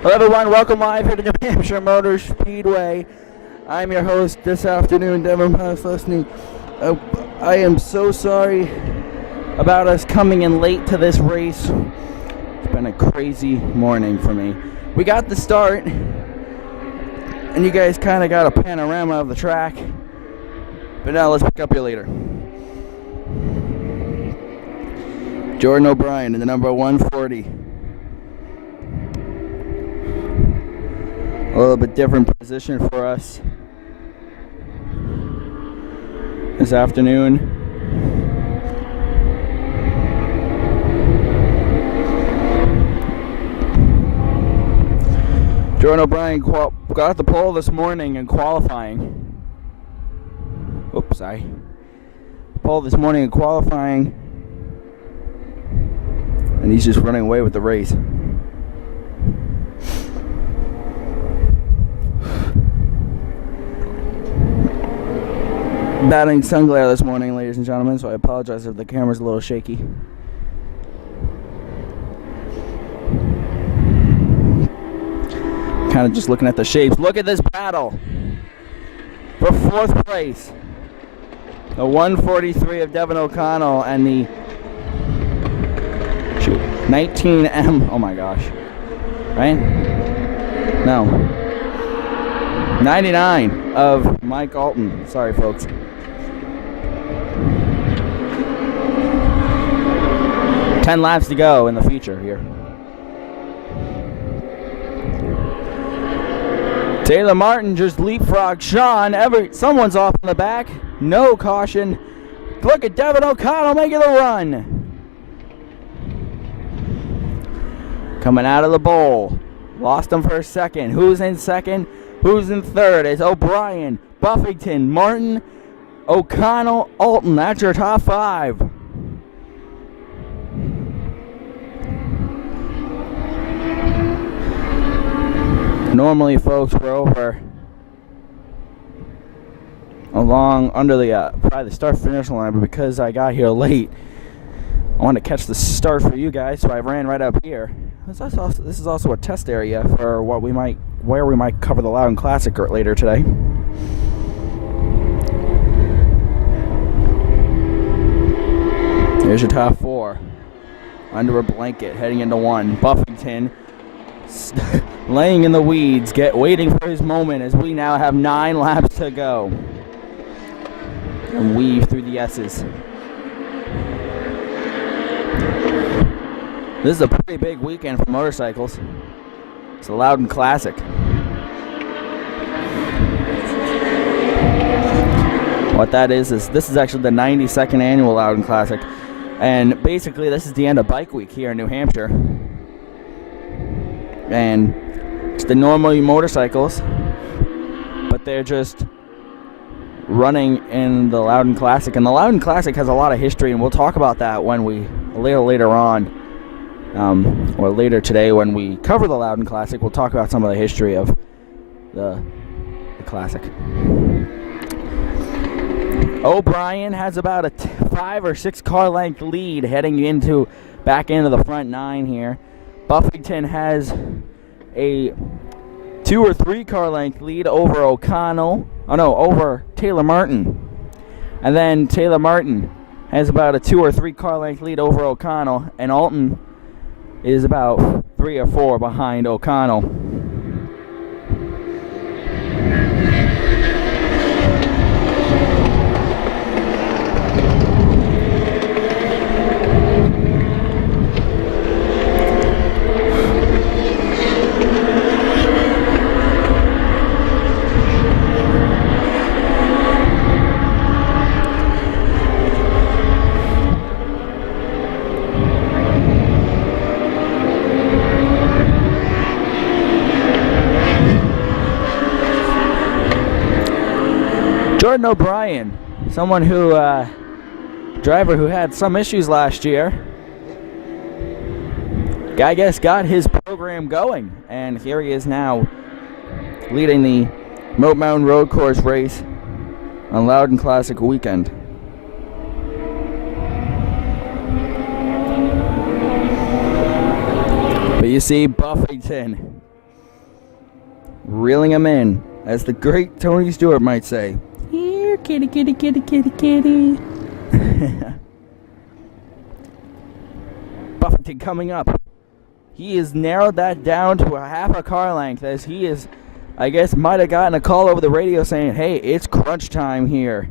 Hello everyone, welcome live here to New Hampshire Motor Speedway. I'm your host this afternoon, Devin Poslusny. I am so sorry about us coming in late to this race. It's been a crazy morning for me. We got the start, and you guys kind of got a panorama of the track. But now let's pick up you later. Jordan O'Brien in the number 140. A little bit different position for us this afternoon. Jordan O'Brien got the pole this morning in qualifying. Oops, sorry. Pole this morning in qualifying, and he's just running away with the race. Battling sun glare this morning, ladies and gentlemen, so I apologize if the camera's a little shaky. Kind of just looking at the shapes. Look at this battle for fourth place. The 143 of Devin O'Connell and the 19M. Oh my gosh. Right? No. 99 of Mike Alton. Sorry, folks. Ten laps to go in the feature here. Taylor Martin just leapfrogged Sean. Someone's off in the back. No caution. Look at Devin O'Connell making the run. Coming out of the bowl. Lost him for a second. Who's in second? Who's in third? It's O'Brien, Buffington, Martin, O'Connell, Alton. That's your top five. Normally, folks, we're over along under the probably the start-finish line, but because I got here late, I wanted to catch the start for you guys, so I ran right up here. This is also a test area for where we might cover the Loudon Classic later today. Here's your top four. Under a blanket, heading into one. Buffington laying in the weeds, waiting for his moment as we now have 9 laps to go. And weave through the S's. This is a pretty big weekend for motorcycles. It's the Loudon Classic. What that is this is actually the 92nd annual Loudon Classic. And basically this is the end of Bike Week here in New Hampshire. And it's the normal motorcycles, but they're just running in the Loudon Classic. And the Loudon Classic has a lot of history, and we'll talk about that when later on. Or later today when we cover the Loudon Classic, we'll talk about some of the history of the Classic. O'Brien has about a 5 or 6 car length lead heading back into the front 9 here. Buffington has a 2 or 3 car length lead over over Taylor Martin. And then Taylor Martin has about a 2 or 3 car length lead over O'Connell, and Alton is about 3 or 4 behind O'Connell. Jordan O'Brien, someone who, driver who had some issues last year, I guess got his program going, and here he is now leading the Moat Mountain Road Course race on Loudon Classic weekend. But you see Buffington reeling him in, as the great Tony Stewart might say. Here, kitty, kitty, kitty, kitty, kitty. Buffington coming up. He has narrowed that down to a half a car length, as he is, I guess, might have gotten a call over the radio saying, hey, it's crunch time here.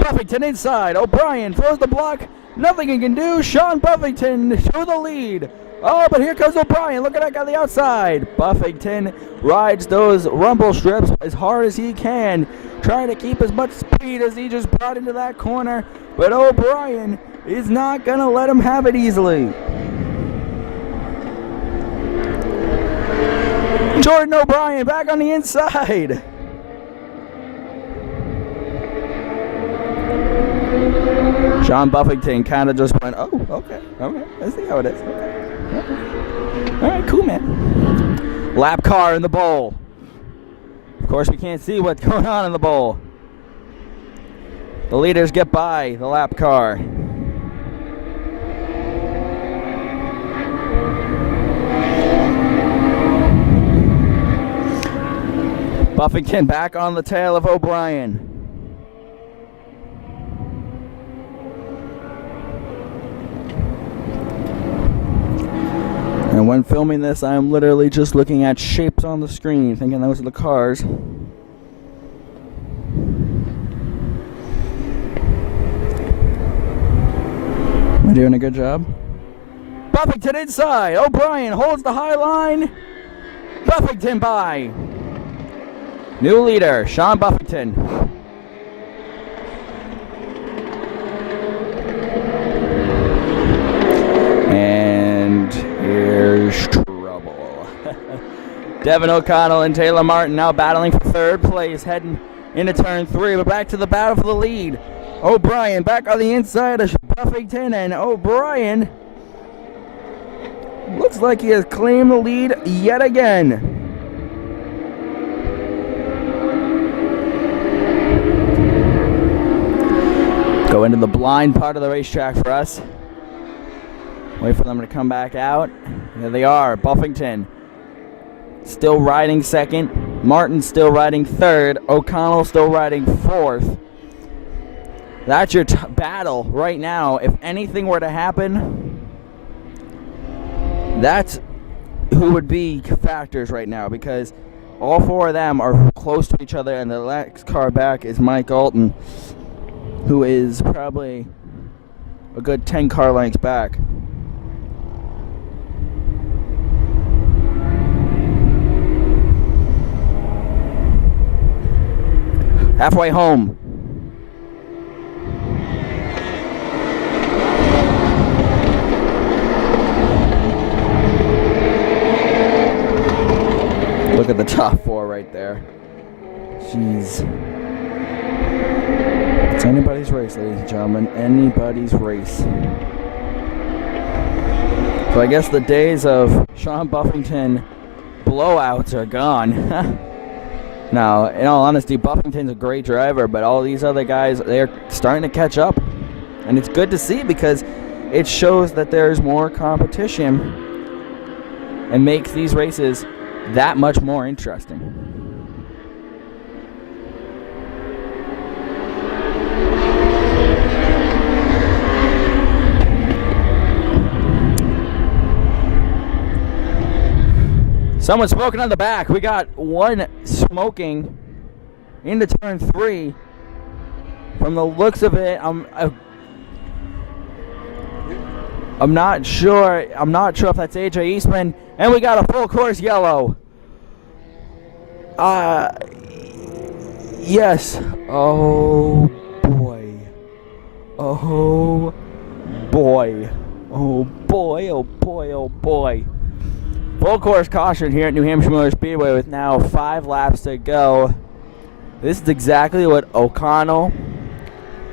Buffington inside. O'Brien throws the block. Nothing he can do. Sean Buffington to the lead. Oh, but here comes O'Brien. Look at that guy on the outside. Buffington rides those rumble strips as hard as he can, trying to keep as much speed as he just brought into that corner. But O'Brien is not going to let him have it easily. Jordan O'Brien back on the inside. Sean Buffington kind of just went, oh, okay, I see how it is. Okay. All right, cool, man. Lap car in the bowl. Of course, we can't see what's going on in the bowl. The leaders get by the lap car. Buffington back on the tail of O'Brien. And when filming this, I'm literally just looking at shapes on the screen, thinking those are the cars. Am I doing a good job? Buffington inside. O'Brien holds the high line. Buffington by. New leader, Sean Buffington. And here's trouble. Devin O'Connell and Taylor Martin now battling for third place, heading into turn 3, but back to the battle for the lead. O'Brien back on the inside of Buffington, and O'Brien looks like he has claimed the lead yet again. Go into the blind part of the racetrack for us. Wait for them to come back out. There they are. Buffington still riding second. Martin still riding third. O'Connell still riding fourth. That's your battle right now. If anything were to happen, that's who would be factors right now, because all 4 of them are close to each other, and the next car back is Mike Alton, who is probably a good 10 car lengths back. Halfway home. Look at the top 4 right there. Jeez. It's anybody's race, ladies and gentlemen. Anybody's race. So I guess the days of Sean Buffington blowouts are gone. Now, in all honesty, Buffington's a great driver, but all these other guys, they're starting to catch up. And it's good to see, because it shows that there's more competition and makes these races that much more interesting. Someone smoking on the back. We got one smoking into turn 3. From the looks of it, I'm not sure. I'm not sure if that's AJ Eastman. And we got a full course yellow. Yes. Oh boy. Oh boy. Oh boy. Oh boy. Oh boy. Full course caution here at New Hampshire Motor Speedway with now 5 laps to go. This is exactly what O'Connell,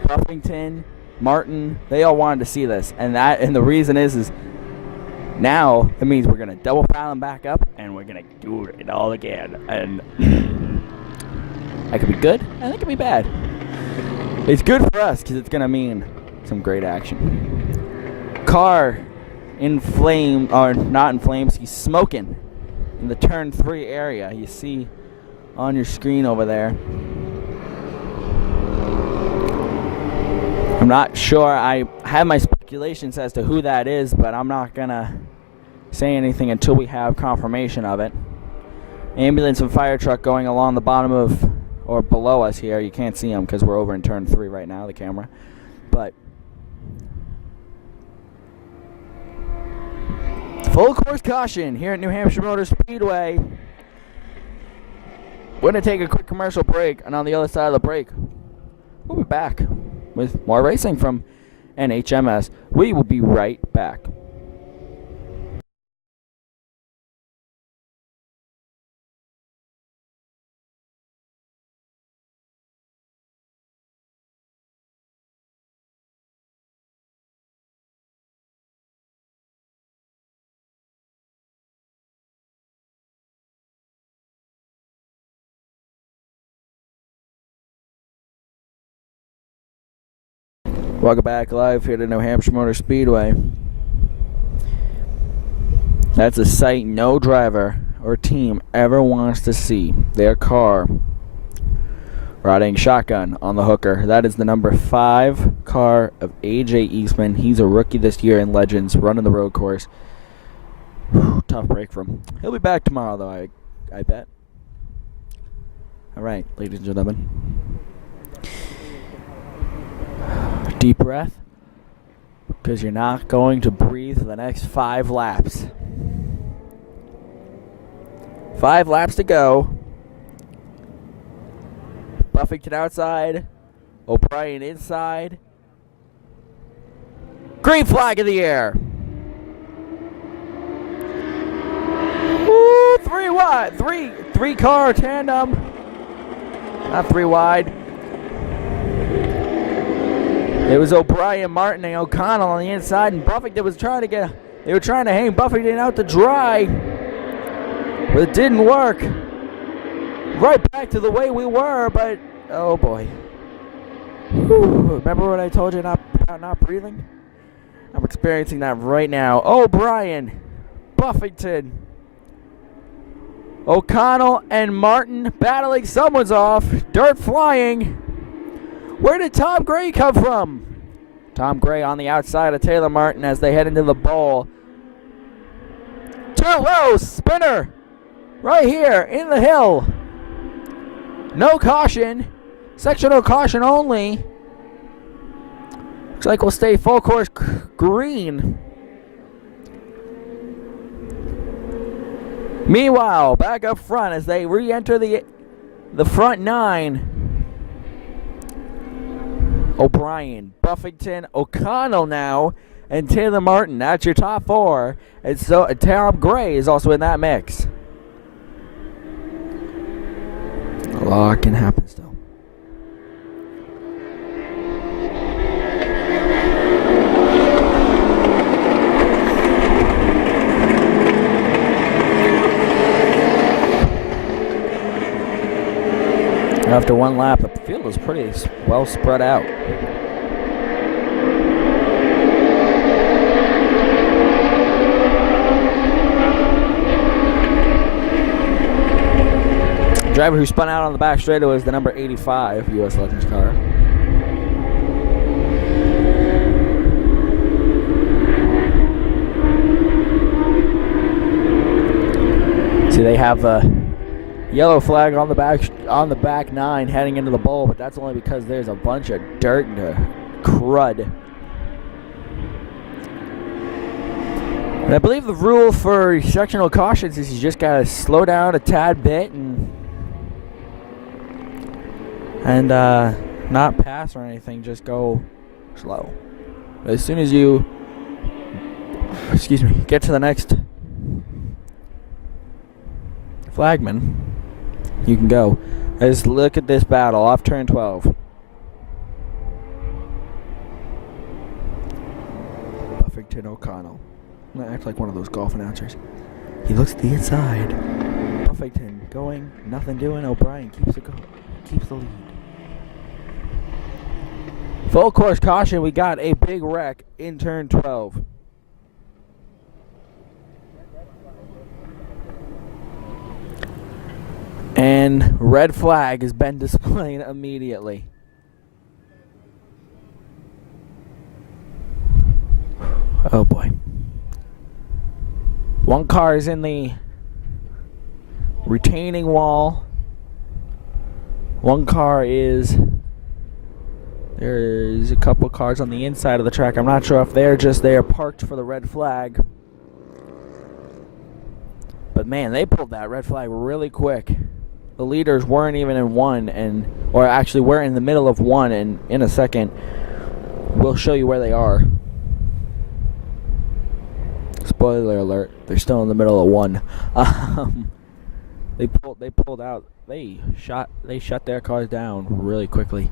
Buffington, Martin, they all wanted to see this. And the reason is now it means we're going to double pile them back up and we're going to do it all again. And that could be good and it could be bad. It's good for us because it's going to mean some great action. Car in flame, or not in flames, he's smoking in the turn 3 area. You see on your screen over there. I'm not sure. I have my speculations as to who that is, but I'm not gonna say anything until we have confirmation of it. Ambulance and fire truck going along the bottom of, or below us here. You can't see them because we're over in turn 3 right now, the camera. But full course caution here at New Hampshire Motor Speedway. We're going to take a quick commercial break, and on the other side of the break, we'll be back with more racing from NHMS. We will be right back. Welcome back live here to New Hampshire Motor Speedway. That's a sight no driver or team ever wants to see. Their car riding shotgun on the hooker. That is the number 5 car of AJ Eastman. He's a rookie this year in Legends, running the road course. Whew, tough break for him. He'll be back tomorrow, though, I bet. All right, ladies and gentlemen. Deep breath, because you're not going to breathe for the next 5 laps. 5 laps to go. Buffington outside, O'Brien inside. Green flag in the air. Woo, 3 wide, three car tandem. Not 3 wide. It was O'Brien, Martin, and O'Connell on the inside, and Buffington was trying to they were trying to hang Buffington out to dry, but it didn't work. Right back to the way we were, but, oh boy. Whew, remember what I told you about not breathing? I'm experiencing that right now. O'Brien, Buffington, O'Connell, and Martin battling. Someone's off. Dirt flying. Where did Tom Gray come from? Tom Gray on the outside of Taylor Martin as they head into the bowl. Too low, spinner. Right here in the hill. No caution. Sectional caution only. Looks like we'll stay full course green. Meanwhile, back up front as they re-enter the front 9. O'Brien, Buffington, O'Connell now, and Taylor Martin. That's your top 4. And so Tom Gray is also in that mix. A lot can happen still. After 1 lap, the field is pretty well spread out. The driver who spun out on the back straightaway was the number 85 U.S. Legends car. See See, they have the yellow flag on the back nine heading into the bowl, but that's only because there's a bunch of dirt and crud. And I believe the rule for sectional cautions is you just gotta slow down a tad bit and not pass or anything. Just go slow. But as soon as you, get to the next flagman, you can go. Let's look at this battle off turn 12. Buffington O'Connell. I'm gonna act like one of those golf announcers. He looks at the inside. Buffington going, nothing doing. O'Brien keeps the lead. Full course caution. We got a big wreck in turn 12. And red flag has been displayed immediately. Oh boy. One car is in the retaining wall. One car is... There's a couple cars on the inside of the track. I'm not sure if they're just there parked for the red flag. But man, they pulled that red flag really quick. The leaders weren't even in one, or actually we're in the middle of one, and in a second we'll show you where they are. Spoiler alert, they're still in the middle of one. They pulled out. They shut their cars down really quickly.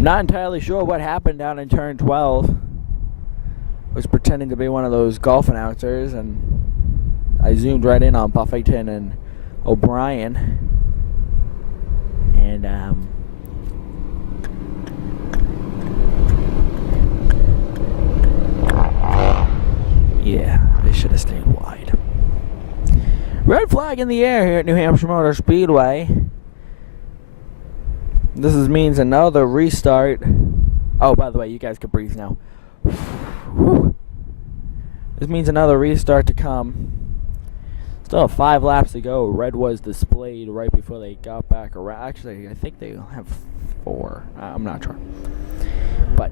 Not entirely sure what happened down in turn 12. I was pretending to be one of those golf announcers, and I zoomed right in on Buffington and O'Brien. And yeah, they should have stayed wide. Red flag in the air here at New Hampshire Motor Speedway. This means another restart. Oh, by the way, you guys can breathe now. This means another restart to come. Still have 5 laps to go. Red was displayed right before they got back around. Actually, I think they have 4. I'm not sure. But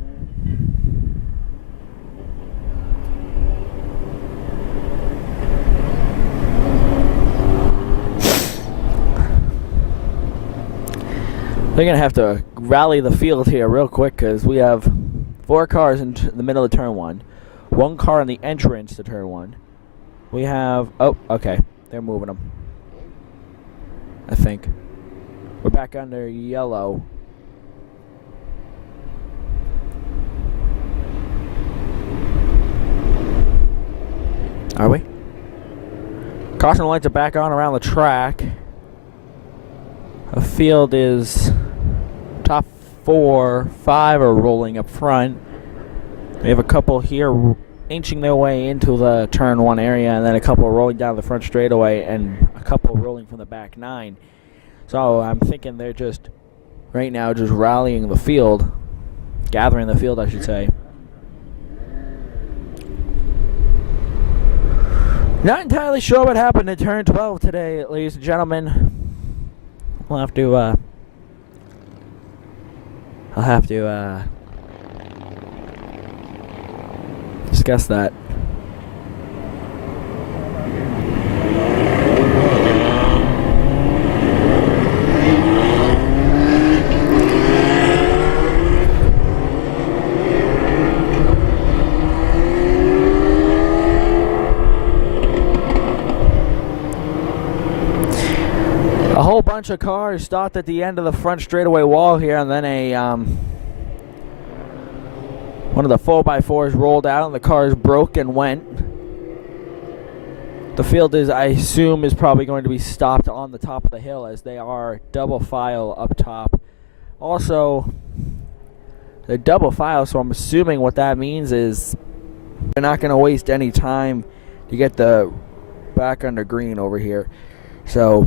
they're going to have to rally the field here real quick because we have 4 cars in the middle of turn 1. 1 car in the entrance to turn 1. We have... Oh, okay. They're moving them. I think. We're back under yellow. Are we? Caution lights are back on around the track. The field is... Top 4, 5 are rolling up front. We have a couple here inching their way into the turn 1 area, and then a couple rolling down the front straightaway, and a couple rolling from the back 9. So I'm thinking they're just right now just rallying the field, gathering the field, I should say. Not entirely sure what happened in turn 12 today, ladies and gentlemen. We'll have to I'll have to discuss that. A whole bunch of cars stopped at the end of the front straightaway wall here, and then one of the 4x4s rolled out, and the cars broke and went. The field is, I assume, is probably going to be stopped on the top of the hill as they are double file up top. Also, they're double file, so I'm assuming what that means is they're not going to waste any time to get the back under green over here. So,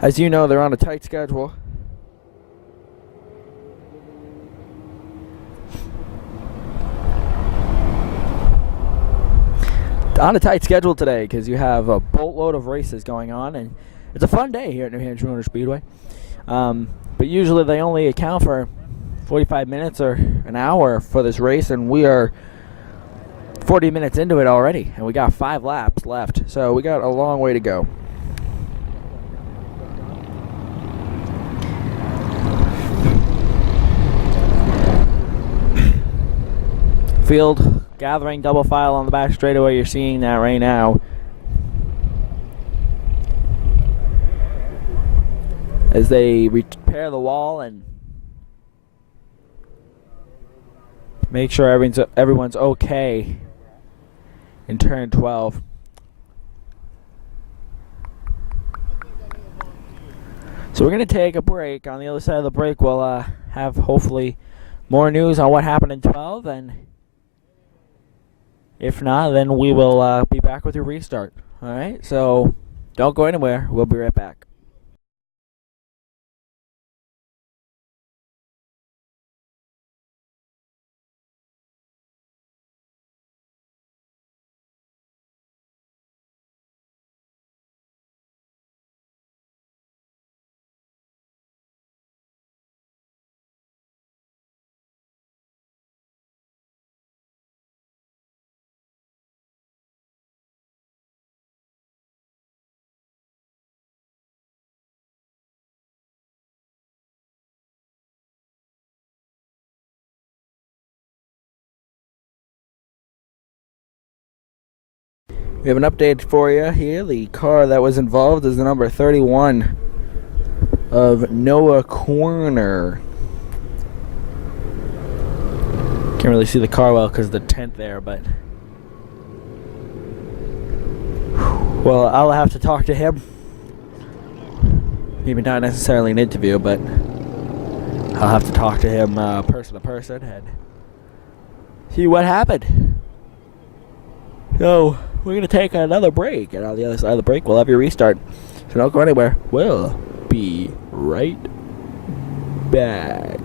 as you know, they're on a tight schedule. on a tight schedule today because you have a boatload of races going on, and it's a fun day here at New Hampshire Motor Speedway. But usually they only account for 45 minutes or an hour for this race, and we are 40 minutes into it already, and we got 5 laps left, so we got a long way to go. Field gathering double file on the back straightaway. You're seeing that right now as they repair the wall and make sure everyone's okay in turn 12. So we're going to take a break. On the other side of the break, we'll have hopefully more news on what happened in 12, and if not, then we will be back with your restart. All right, so don't go anywhere. We'll be right back. We have an update for you here. The car that was involved is the number 31 of Noah Corner. Can't really see the car well because of the tent there, but well, I'll have to talk to him. Maybe not necessarily an interview, but I'll have to talk to him person to person and see what happened. So we're going to take another break, and on the other side of the break, we'll have your restart. So don't go anywhere. We'll be right back.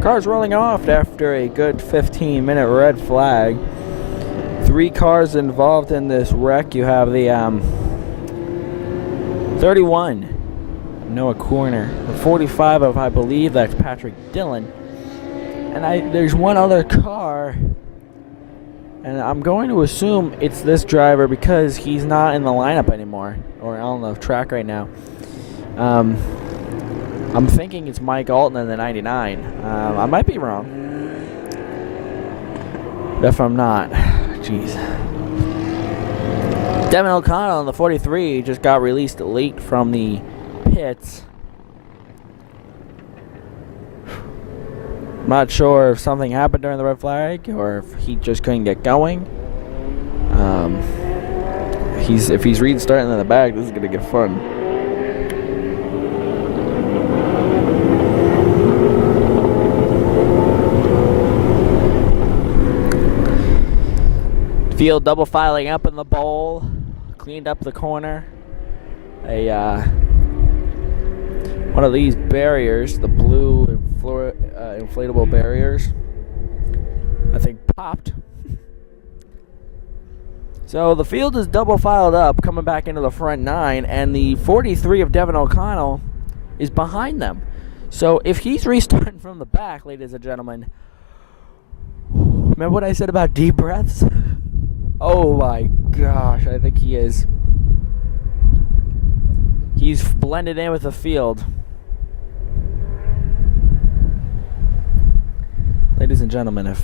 Cars rolling off after a good 15-minute red flag. 3 cars involved in this wreck. You have the 31, Noah Corner. The 45 of, I believe, that's Patrick Dillon. And there's one other car, and I'm going to assume it's this driver because he's not in the lineup anymore, or on the track right now. I'm thinking it's Mike Alton in the 99. I might be wrong. But if I'm not, jeez. Devin O'Connell in the 43 just got released late from the pits. I'm not sure if something happened during the red flag or if he just couldn't get going. If he's restarting in the back, this is gonna get fun. Field double filing up in the bowl, cleaned up the corner. One of these barriers, the blue inflatable barriers, I think popped. So the field is double filed up, coming back into the front 9, and the 43 of Devin O'Connell is behind them. So if he's restarting from the back, ladies and gentlemen, remember what I said about deep breaths? Oh my gosh, I think he is. He's blended in with the field. Ladies and gentlemen,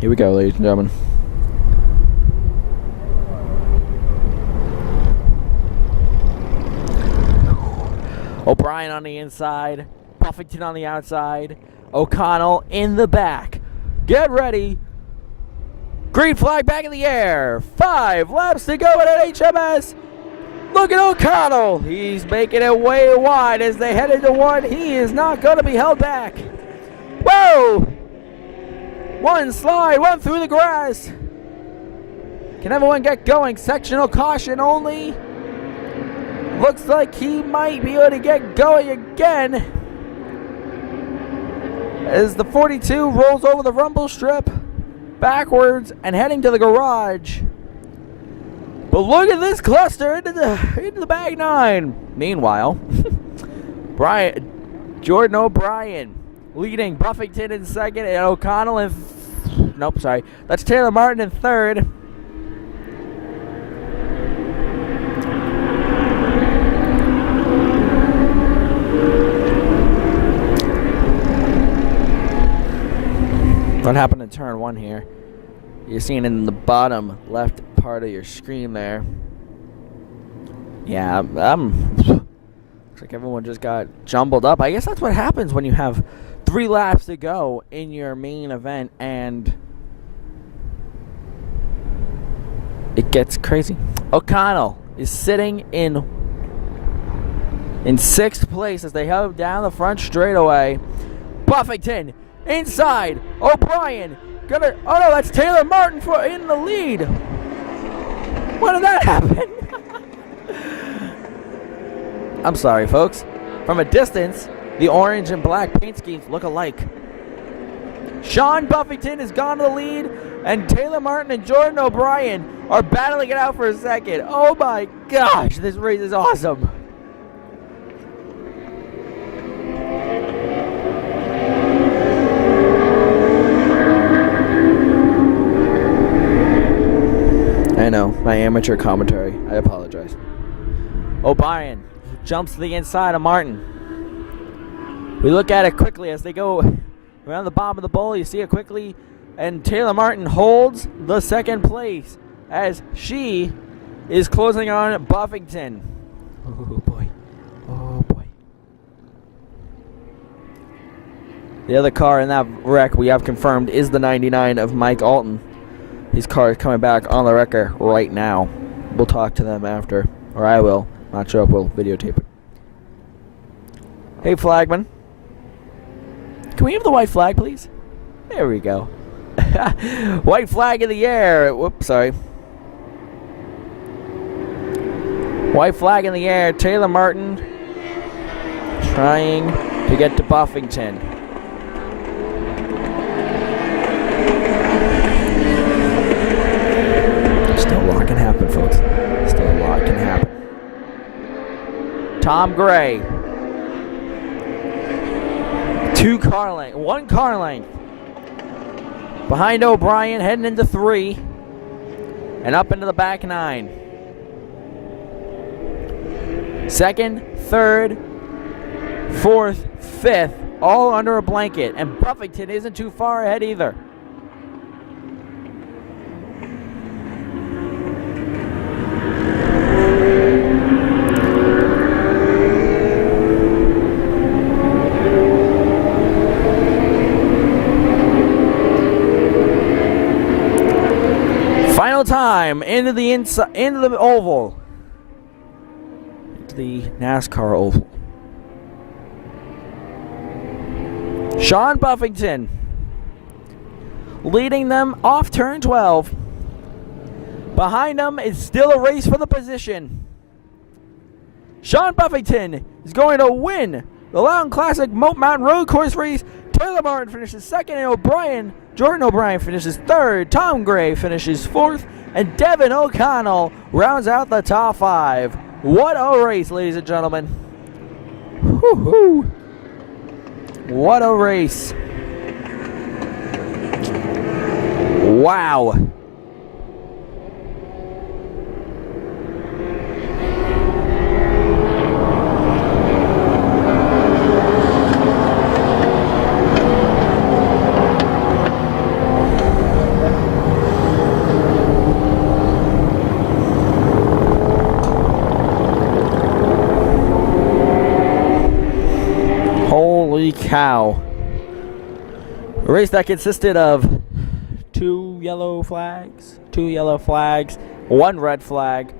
here we go, ladies and gentlemen. O'Brien on the inside. Buffington on the outside. O'Connell in the back. Get ready. Green flag back in the air. 5 laps to go at NHMS. Look at O'Connell. He's making it way wide as they head into one. He is not going to be held back. Whoa! One slide, one through the grass. Can everyone get going? Sectional caution only. Looks like he might be able to get going again as the 42 rolls over the rumble strip backwards and heading to the garage. But look at this cluster into the back 9. Meanwhile, Jordan O'Brien leading, Buffington in second, and O'Connell in that's Taylor Martin in third. What happened in turn 1 here? You're seeing in the bottom left part of your screen there. Yeah, looks like everyone just got jumbled up. I guess that's what happens when you have 3 laps to go in your main event and it gets crazy. O'Connell is sitting in 6th place as they head down the front straightaway. Buffington inside. O'Brien oh no, that's Taylor Martin in the lead. When did that happen? I'm sorry, folks. From a distance, the orange and black paint schemes look alike. Sean Buffington has gone to the lead, and Taylor Martin and Jordan O'Brien are battling it out for a second. Oh my gosh, this race is awesome. I know, my amateur commentary. I apologize. O'Brien jumps to the inside of Martin. We look at it quickly as they go around the bottom of the bowl. You see it quickly. And Taylor Martin holds the 2nd place as she is closing on Buffington. Oh, boy. Oh, boy. The other car in that wreck we have confirmed is the 99 of Mike Alton. His car is coming back on the wrecker right now. We'll talk to them after. Or I will. Not sure if we'll videotape it. Hey, flagman. Can we have the white flag, please? There we go. White flag in the air. Whoops, sorry. White flag in the air. Taylor Martin trying to get to Buffington. Still a lot can happen, folks. Still a lot can happen. Tom Gray. 1 car length. Behind O'Brien, heading into 3. And up into the back 9. 2nd, 3rd, 4th, 5th, all under a blanket. And Buffington isn't too far ahead either. Time into the oval, into the NASCAR oval. Sean Buffington leading them off turn 12. Behind them is still a race for the position. Sean Buffington is going to win the Loudon Classic Mountain Road Course race. Taylor Martin finishes 2nd, and Jordan O'Brien finishes 3rd. Tom Gray finishes 4th, and Devin O'Connell rounds out the top 5. What a race, ladies and gentlemen. Woo-hoo. What a race. Wow. cow. A race that consisted of 2 yellow flags, 1 red flag.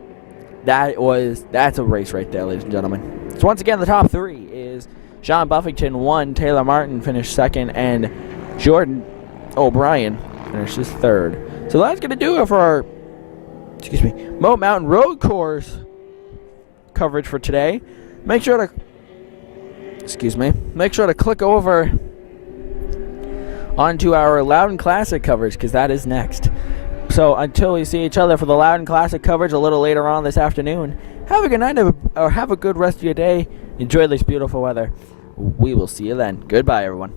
That's a race right there, ladies and gentlemen. So once again, the top 3 is Sean Buffington 1, Taylor Martin finished 2nd, and Jordan O'Brien finishes 3rd. So that's going to do it for our MOAT Mountain Road Course coverage for today. Make sure to click over onto our Loudon Classic coverage, because that is next. So until we see each other for the Loudon Classic coverage a little later on this afternoon, have a good night or have a good rest of your day. Enjoy this beautiful weather. We will see you then. Goodbye, everyone.